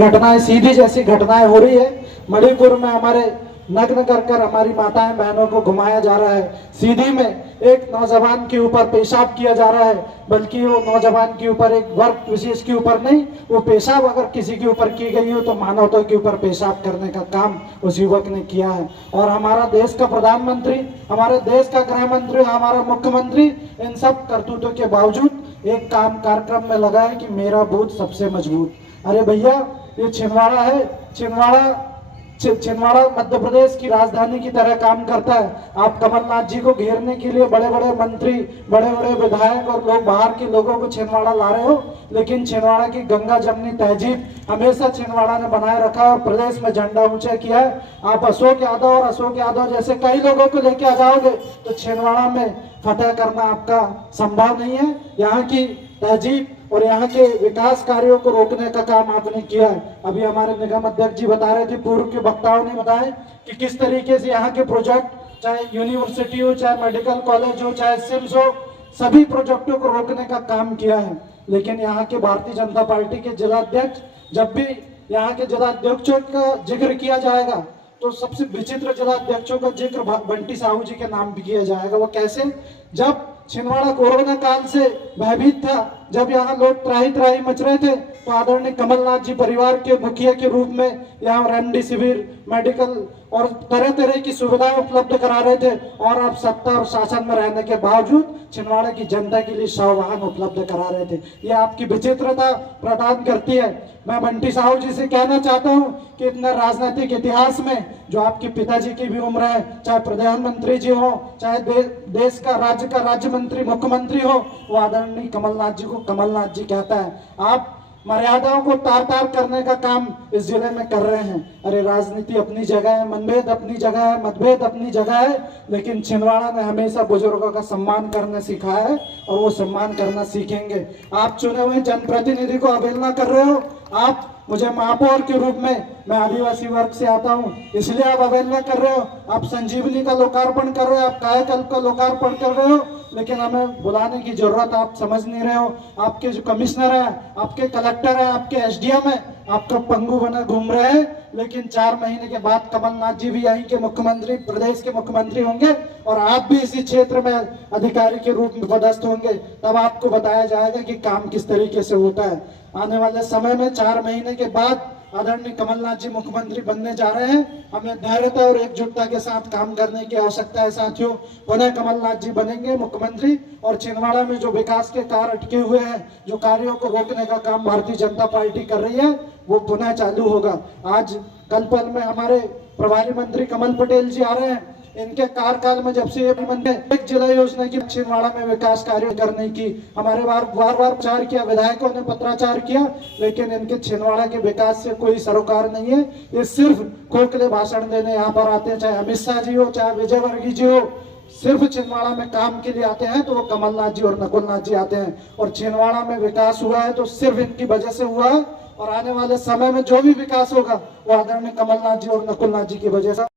घटनाएं, सीधी जैसी घटनाएं हो रही है। मणिपुर में हमारे नग्न कर कर हमारी माताएं बहनों को घुमाया जा रहा है। सीधी में एक नौजवान के ऊपर पेशाब किया जा रहा है, बल्कि वो नौजवान के ऊपर, एक वर्ग विशेष के ऊपर नहीं, वो पेशाब अगर किसी के ऊपर की गई हो तो मानवता के ऊपर पेशाब करने का काम उस युवक ने किया है। और हमारा देश का प्रधानमंत्री, हमारे देश का गृह मंत्री, हमारा मुख्यमंत्री इन सब करतूतों के बावजूद एक कार्यक्रम में लगा है कि मेरा बूथ सबसे मजबूत। अरे भैया, ये छिंदवाड़ा है। छिंदवाड़ा मध्य प्रदेश की राजधानी की तरह काम करता है। आप कमलनाथ जी को घेरने के लिए बड़े बड़े मंत्री, बड़े बड़े विधायक और लोग बाहर के लोगों को छिंदवाड़ा ला रहे हो, लेकिन छिंदवाड़ा की गंगा जमनी तहजीब हमेशा छिंदवाड़ा ने बनाए रखा है और प्रदेश में झंडा ऊंचा किया है। आप अशोक यादव जैसे कई लोगों को लेके आ जाओगे तो छिंदवाड़ा में फतेह करना आपका संभव नहीं है। यहाँ की तहजीब और यहाँ के विकास कार्यों को रोकने का काम आपने किया है। अभी हमारे निगम अध्यक्ष जी बता रहे थे, पूर्व के वक्ताओं ने बताया कि किस तरीके से यहाँ के प्रोजेक्ट, चाहे यूनिवर्सिटी हो, चाहे मेडिकल कॉलेज हो, चाहे सिम्स हो, सभी प्रोजेक्टों को रोकने का काम किया है। लेकिन यहाँ के भारतीय जनता पार्टी के जिलाध्यक्ष, जब भी यहाँ के जिलाध्यक्षों का जिक्र किया जाएगा तो सबसे विचित्र जिलाध्यक्षों का जिक्र बंटी साहू जी के नाम भी किया जाएगा। वो कैसे? जब छिंदवाड़ा कोरोना काल से भयभीत था, जब यहाँ लोग त्राही त्राही मच रहे थे, तो आदरणीय कमलनाथ जी परिवार के मुखिया के रूप में यहाँ रेमडेसिविर, मेडिकल और तरह तरह की सुविधाएं उपलब्ध करा रहे थे। और आप सत्ता और शासन में रहने के बावजूद छिंदवाड़ा की जनता के लिए 100 वाहन उपलब्ध करा रहे थे। ये आपकी विचित्रता प्रदान करती है। मैं बंटी साहू जी से कहना चाहता हूँ कि इतना राजनीतिक इतिहास में जो आपके पिताजी की भी उम्र है, चाहे प्रधानमंत्री जी हो, चाहे देश का राज्य मंत्री, मुख्यमंत्री हो, वो आदरणीय कमलनाथ जी को कमलनाथ जी कहता है। आप मर्यादाओं को तार तार करने का काम इस जिले में कर रहे हैं। अरे राजनीति अपनी जगह है, मनभेद अपनी जगह है, मतभेद अपनी जगह है, लेकिन छिंदवाड़ा ने हमेशा बुजुर्गों का सम्मान करना सिखाया है और वो सम्मान करना सीखेंगे। आप चुने हुए जनप्रतिनिधि को अवहेलना कर रहे हो। आप मुझे महापौर के रूप में, मैं आदिवासी वर्ग से आता हूं, इसलिए आप अवहेलना कर रहे हो। आप संजीवनी का लोकार्पण कर रहे हो, आप कायाकल्प का लोकार्पण कर रहे हो, लेकिन हमें बुलाने की जरूरत आप समझ नहीं रहे हो। आपके जो कमिश्नर है, आपके कलेक्टर है, आपके एसडीएम है, आपका पंगु बना घूम रहे हैं। लेकिन 4 महीने के बाद कमलनाथ जी भी यहीं के मुख्यमंत्री, प्रदेश के मुख्यमंत्री होंगे और आप भी इसी क्षेत्र में अधिकारी के रूप में पदस्थ होंगे। तब आपको बताया जाएगा कि काम किस तरीके से होता है। आने वाले समय में 4 महीने के बाद आदरणीय कमलनाथ जी मुख्यमंत्री बनने जा रहे हैं। हमें धैर्यता और एकजुटता के साथ काम करने की आवश्यकता है साथियों। पुनः कमलनाथ जी बनेंगे मुख्यमंत्री और छिंदवाड़ा में जो विकास के कार्य अटके हुए हैं, जो कार्यों को रोकने का काम भारतीय जनता पार्टी कर रही है, वो पुनः चालू होगा। आज कल पल में हमारे प्रभारी मंत्री कमल पटेल जी आ रहे हैं। इनके कार्यकाल में जब से ये बने, एक जिला योजना की छिंदवाड़ा में विकास कार्य करने की हमारे बार बार प्रचार किया, विधायकों ने पत्राचार किया, लेकिन इनके छिंदवाड़ा के विकास से कोई सरोकार नहीं है। ये सिर्फ खोखले भाषण देने यहाँ पर आते हैं, चाहे अमित शाह जी हो, चाहे विजय वर्गीय जी हो। सिर्फ छिंदवाड़ा में काम के लिए आते हैं तो वो कमलनाथ जी और नकुलनाथ जी आते हैं। और छिंदवाड़ा में विकास हुआ है तो सिर्फ इनकी वजह से हुआ है, और आने वाले समय में जो भी विकास होगा वो आदरणीय कमलनाथ जी और नकुलनाथ जी की वजह से।